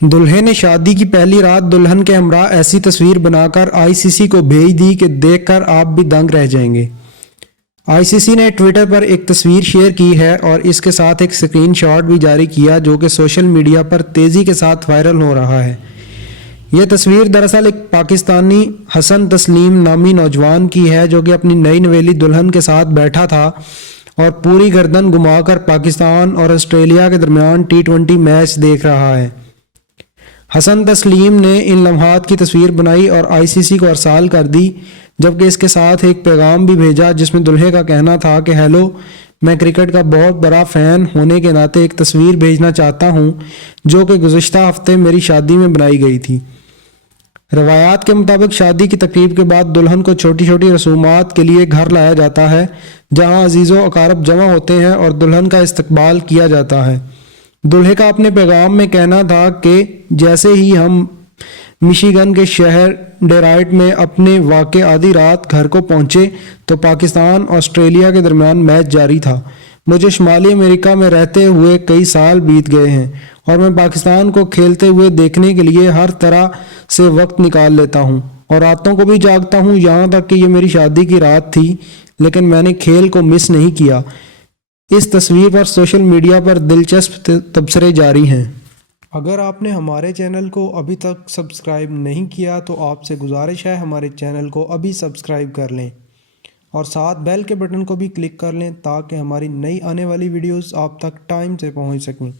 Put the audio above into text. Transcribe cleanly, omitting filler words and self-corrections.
दूल्हे ने शादी की पहली रात दुल्हन के हमरा ऐसी तस्वीर बनाकर आईसीसी को भेज दी कि देखकर आप भी दंग रह जाएंगे। आईसीसी ने ट्विटर पर एक तस्वीर शेयर की है और इसके साथ एक स्क्रीनशॉट भी जारी किया जो कि सोशल मीडिया पर तेज़ी के साथ वायरल हो रहा है। यह तस्वीर दरअसल एक पाकिस्तानी हसन तस्लीम नामी नौजवान की है जो कि अपनी नई नवेली दुल्हन के साथ बैठा था और पूरी गर्दन घुमाकर पाकिस्तान और ऑस्ट्रेलिया के दरमियान T20 मैच देख रहा है। हसन तस्लीम ने इन लम्हात की तस्वीर बनाई और आईसीसी को अरसाल कर दी, जबकि इसके साथ एक पैगाम भी भेजा जिसमें दुल्हे का कहना था कि हेलो, मैं क्रिकेट का बहुत बड़ा फ़ैन होने के नाते एक तस्वीर भेजना चाहता हूं जो कि गुज़िश्ता हफ्ते मेरी शादी में बनाई गई थी। रवायात के मुताबिक शादी की तकरीब के बाद दुल्हन को छोटी छोटी रसूमात के लिए घर लाया जाता है जहां अजीज़ो अकारब जमा होते हैं और दुल्हन का इस्तकबाल किया जाता है। दूल्हे का अपने पैगाम में कहना था कि जैसे ही हम मिशिगन के शहर डेट्रॉइट में अपने वाक़े आधी रात घर को पहुंचे तो पाकिस्तान ऑस्ट्रेलिया के दरमियान मैच जारी था। मुझे शुमाली अमेरिका में रहते हुए कई साल बीत गए हैं और मैं पाकिस्तान को खेलते हुए देखने के लिए हर तरह से वक्त निकाल लेता हूं और रातों को भी जागता हूं, यहाँ तक कि ये मेरी शादी की रात थी, लेकिन मैंने खेल को मिस नहीं किया। इस तस्वीर पर सोशल मीडिया पर दिलचस्प तबसरे जारी हैं। अगर आपने हमारे चैनल को अभी तक सब्सक्राइब नहीं किया तो आपसे गुजारिश है हमारे चैनल को अभी सब्सक्राइब कर लें और साथ बेल के बटन को भी क्लिक कर लें ताकि हमारी नई आने वाली वीडियोस आप तक टाइम से पहुंच सकें।